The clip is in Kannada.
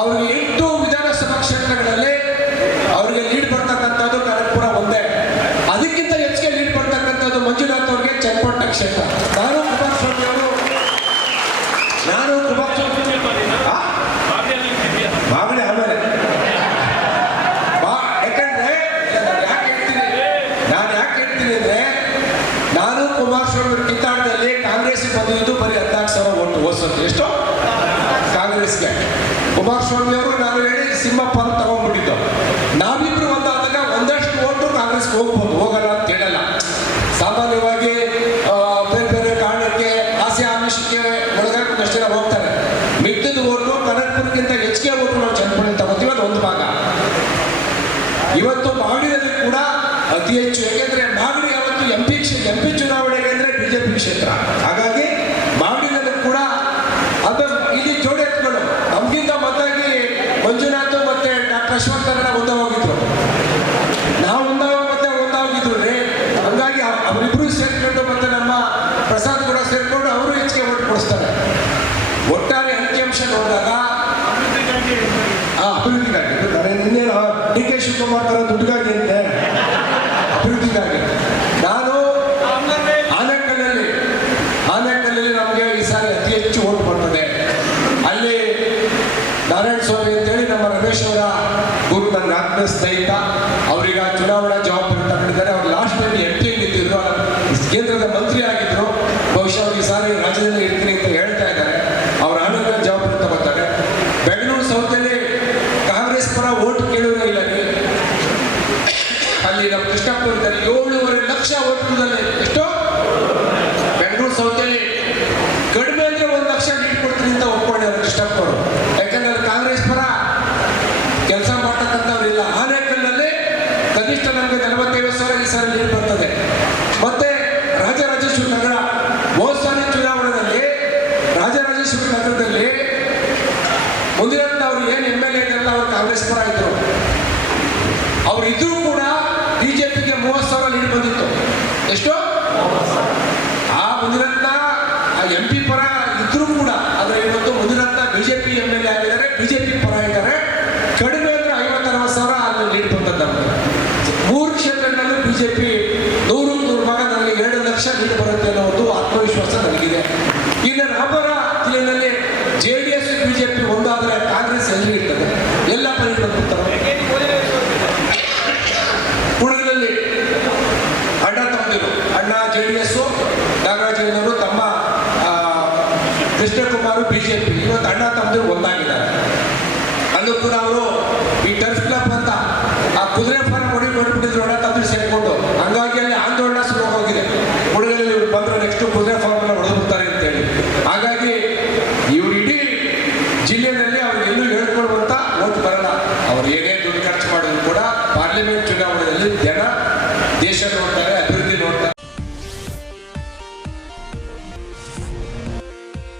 ಅವ್ರಿಗೆ 8 ವಿಧಾನಸಭಾ ಕ್ಷೇತ್ರಗಳಲ್ಲಿ ಅವರಿಗೆ ಲೀಡ್ ಬರ್ತಕ್ಕಂಥದ್ದು ಕನಕಪುರ ಒಂದೇ. ಅದಕ್ಕಿಂತ ಹೆಚ್ಚಿಗೆ ಲೀಡ್ ಬರ್ತಕ್ಕಂಥದ್ದು ಮಂಜುನಾಥ್ ಅವ್ರಿಗೆ ಚನ್ನಪಟ್ಟಣ ಕ್ಷೇತ್ರ. ನಾನು ಕುಮಾರಸ್ವಾಮಿ ಅವರು ಮಾಗಡಿ ಆಮೇಲೆ ಯಾಕಂದ್ರೆ ನಾನು ಯಾಕೆ ಹೇಳ್ತೀನಿ ಅಂದ್ರೆ, ನಾನು ಕುಮಾರಸ್ವಾಮಿ ಅವ್ರ ಕಿತ್ತಾಟದಲ್ಲಿ ಕಾಂಗ್ರೆಸ್ ಬಂದಿದ್ದು ಬರೀ 14,000 ಓಟು ಓದಿಸೋದು. ಎಷ್ಟು ಕಾಂಗ್ರೆಸ್ಗೆ ಕುಮಾರಸ್ವಾಮಿ ಅವರು ನಾನು ಹೇಳಿ ಸಿಂಹಪ್ಪ ಅಂತ ತಗೊಂಡ್ಬಿಟ್ಟಿದ್ದು. ನಾವಿಬ್ರು ಒಂದಾದಾಗ ಒಂದಷ್ಟು ಓಟು ಕಾಂಗ್ರೆಸ್ಗೆ ಹೋಗ್ಬೋದು, ಹೋಗಲ್ಲ ಅಂತ ಹೇಳಲ್ಲ. ಸಾಮಾನ್ಯವಾಗಿ ಬೇರೆ ಬೇರೆ ಕಾರಣಕ್ಕೆ ಆಸೆ ಆಮಿಷಕ್ಕೆ ಒಳಗಾಕೊಂಡಷ್ಟೇ ಹೋಗ್ತಾರೆ. ಮಿಕ್ಕಿದ ಓಟು ಕನಕಪುರಕ್ಕಿಂತ ಹೆಚ್ಚಿಗೆ ಓಟು ನಾವು ಚನ್ನಪಟ್ಟಣ ತಗೋತೀವಿ, ಅದು ಒಂದು ಭಾಗ. ಇವತ್ತು ಮಾಗಡಿಯಲ್ಲಿ ಕೂಡ ಅತಿ ಹೆಚ್ಚು, ಯಾಕೆಂದ್ರೆ ಮಾಗಡಿ ಯಾವತ್ತು ಎಂಪಿ ಚುನಾವಣೆಗೆ ಅಂದ್ರೆ ಬಿಜೆಪಿ ಕ್ಷೇತ್ರ. ಹಾಗಾಗಿ ಮಾಗಡಿಯಲ್ಲಿ ಕೂಡ ಅದು ಇಲ್ಲಿ ಜೋಡಿ ಎತ್ತುಗಳು ನಮ್ಗಿಂತ ಮೊದಲಾಗಿ ಮಂಜುನಾಥ್ ಮತ್ತೆ ಡಾಕ್ಟರ್ ಅಶ್ವಥ್ ಒಂದಾಗಿದ್ರು, ನಾವು ಒಂದಾಗಿದ್ರು ರೀ. ಹಂಗಾಗಿ ಅವರಿಬ್ರು ಸೇರ್ಕೊಂಡು ಮತ್ತೆ ನಮ್ಮ ಪ್ರಸಾದ್ ಕೂಡ ಸೇರ್ಕೊಂಡು ಅವರು ಹೆಚ್ಚಿಗೆ ಓಟ್ ಕೊಡಿಸ್ತಾರೆ. ಒಟ್ಟಾರೆ ಅಂಕಿಅಂಶ ನೋಡಿದಾಗ ಅಭಿವೃದ್ಧಿಗಾಗಿ ಇನ್ನೇನು ಡಿ ಕೆ ಶಿವಕುಮಾರ್ ತರ ದುಡ್ಡಿಗಾಗಿ ಅಂತೆ ಅಭಿವೃದ್ಧಿಗಾಗಿ. ನಾನು ಆನೇಕಲ್ಲಲ್ಲಿ ನಮಗೆ ಈ ಸಾರಿ ಅತಿ ಹೆಚ್ಚು ಓಟ್ ಬರ್ತದೆ. ಅಲ್ಲಿ ನಾರಾಯಣ ಸ್ವಾಮಿ ಅಂತೇಳಿ ನಮ್ಮ ರಮೇಶ್ ಅವರ ಗುರು, ನನ್ನ ಆತ್ಮೀಯ ಸ್ನೇಹಿತ, ಅವರೀಗ ಚುನಾವಣಾ ಜವಾಬ್ದಾರಿ ತಗೊಂಡಿದ್ದಾರೆ. ಅವ್ರು ಲಾಸ್ಟ್ ಟೈಮ್ MP ನಿಂತಿದ್ರು, ಕೇಂದ್ರದ ಮಂತ್ರಿ ಆಗಿದ್ರು. ಬಹುಶಃ ಅವರು ಈ ಸಾರಿ ರಾಜ್ಯದಲ್ಲಿ ಇರ್ತೀನಿ ಅಂತ ಹೇಳ್ತಾ ಇದ್ದಾರೆ. ಅವ್ರ ಆನಂದ ಜವಾಬ್ದಾರಿ ತಗೋತಾರೆ. ಬೆಂಗಳೂರು ಸೌತಲ್ಲಿ ಕಾಂಗ್ರೆಸ್ ಪರ ಓಟ್ ಕೇಳೋರೇ ಇಲ್ಲ. ಅಲ್ಲಿ ನಮ್ಮ ಕೃಷ್ಣಪುರದಲ್ಲಿ 7.5 ಲಕ್ಷ ಓಟ್ಗಳಲ್ಲಿ ಎಷ್ಟೋ, ಬೆಂಗಳೂರು ಸೌತಲ್ಲಿ ಕಡಿಮೆ ಅಂದ್ರೆ 1 ಲಕ್ಷ ಲೀಡ್ ಕೊಡ್ತೀನಿ ಅಂತ ಒಪ್ಕೊಂಡಿದ್ದಾರೆ ಕೃಷ್ಣಪ್ಪವರು. ಯಾಕಂದ್ರೆ ಕಾಂಗ್ರೆಸ್ ಪರ ಕೆಲಸ ಮಾಡ್ತಕ್ಕಂಥವ್ರಿಲ್ಲ. ಆನೇಕಲ್ನಲ್ಲಿ ಕನಿಷ್ಠ ನಮಗೆ 45,000 ಈ ಸಾರಿ ಲೀಡ್ ಬರ್ತದೆ. ಮತ್ತೆ ರಾಜರಾಜೇಶ್ವರಿ ನಗರ, ಹೋದ ಸಾರಿ ಚುನಾವಣೆಯಲ್ಲಿ ರಾಜರಾಜೇಶ್ವರಿ ನಗರದಲ್ಲಿ ಮುಂದಿನ ಅವ್ರು ಏನು MLA ಇದ್ರಲ್ಲ, ಅವರು ಕಾಂಗ್ರೆಸ್ ಪರ ಇದ್ರು. ಅವ್ರು ಇದ್ರೂ ಕೂಡ ಬಿಜೆಪಿಗೆ 30,000 ಲೀಡ್ ಬಂದಿತ್ತು. ಎಷ್ಟು? ಆ ಮುಂದಿನ MP ಪರ ಇದ್ರೂ ಕೂಡ, ಆದ್ರೆ ಇವತ್ತು ಮುಂದಿನ ಬಿಜೆಪಿ MLA ಆಗಿದ್ದಾರೆ, ಬಿಜೆಪಿ ಪರ ಇದ್ದಾರೆ. ಕಡಿಮೆ ಅಂದ್ರೆ 50-60,000 ಅಲ್ಲಿ ಲೀಡ್ ಬಂದದ್ದು. 3 ಕ್ಷೇತ್ರಗಳಲ್ಲೂ ಬಿಜೆಪಿ 100 ಭಾಗ ನನಗೆ 2 ಲಕ್ಷ ಲೀಡ್ ಬರುತ್ತೆ ಅನ್ನೋ ಒಂದು ಆತ್ಮವಿಶ್ವಾಸ ನನಗಿದೆ. ಇನ್ನು ರಾಮರ ಜಿಲ್ಲೆಯಲ್ಲಿ JDS ಬಿಜೆಪಿ ಒಂದಾದ್ರೆ ಕಾಂಗ್ರೆಸ್ ಎಲ್ಲಿ ಇರ್ತದೆ? ಎಲ್ಲ ಪರಿ ಬಂದ್ಬಿಡ್ತಾರೆ. ಕುಡಗಲ್ಲಿ ಅಣ್ಣ ತಮ್ಮದಿರು, ಅಣ್ಣ JDS, ನಾಗರಾಜಯ್ಯನವರು ತಮ್ಮ ಕೃಷ್ಣಕುಮಾರ್ ಬಿಜೆಪಿ, ಇವತ್ತು ಅಣ್ಣ ತಮ್ಮದಿರು ಒಂದಾಗಿದ್ದಾರೆ. ಅಲ್ಲೂ ಕೂಡ ಅವರು ಈ ಟರ್ಫ್ ಕ್ಲಬ್ ಅಂತ ಆ ಕುದುರೆ ಫಾರ್ಮ್ ಕೊಟ್ಬಿಟ್ಟಿದ್ರು ಅಣ್ಣ ತಮ್ಮದಿರು ಸೇರ್ಕೊಂಡು. ಹಂಗಾಗಿ ಅಲ್ಲಿ ಆಂದೋಲನ ಶುರು ಹೋಗಿದೆ. ಕುಡಗಲ್ಲಿ ಇವ್ರು ಬಂದ್ರೆ ನೆಕ್ಸ್ಟ್ ಕುದುರೆ ಫಾರ್ಮ್ ಎಲ್ಲ ಹೊಡೆದ್ಬಿಡ್ತಾರೆ ಅಂತೇಳಿ. ಹಾಗಾಗಿ ಇವ್ರು ಇಡೀ ಜಿಲ್ಲೆಯಲ್ಲಿ ಅವ್ರಿಗೆ ಎಲ್ಲೂ ಹೇಳ್ಕೊಳ್ಳುವಂತ ಓಟ್ ಬರಲ್ಲ. ಅವ್ರು ಏನೇ ದುಡ್ಡು ಖರ್ಚು ಮಾಡಿದ್ರು ಕೂಡ ಪಾರ್ಲಿಮೆಂಟ್ ಚುನಾವಣೆಯಲ್ಲಿ ಜನ ದೇಶ ನೋಡ್ತಾರೆ.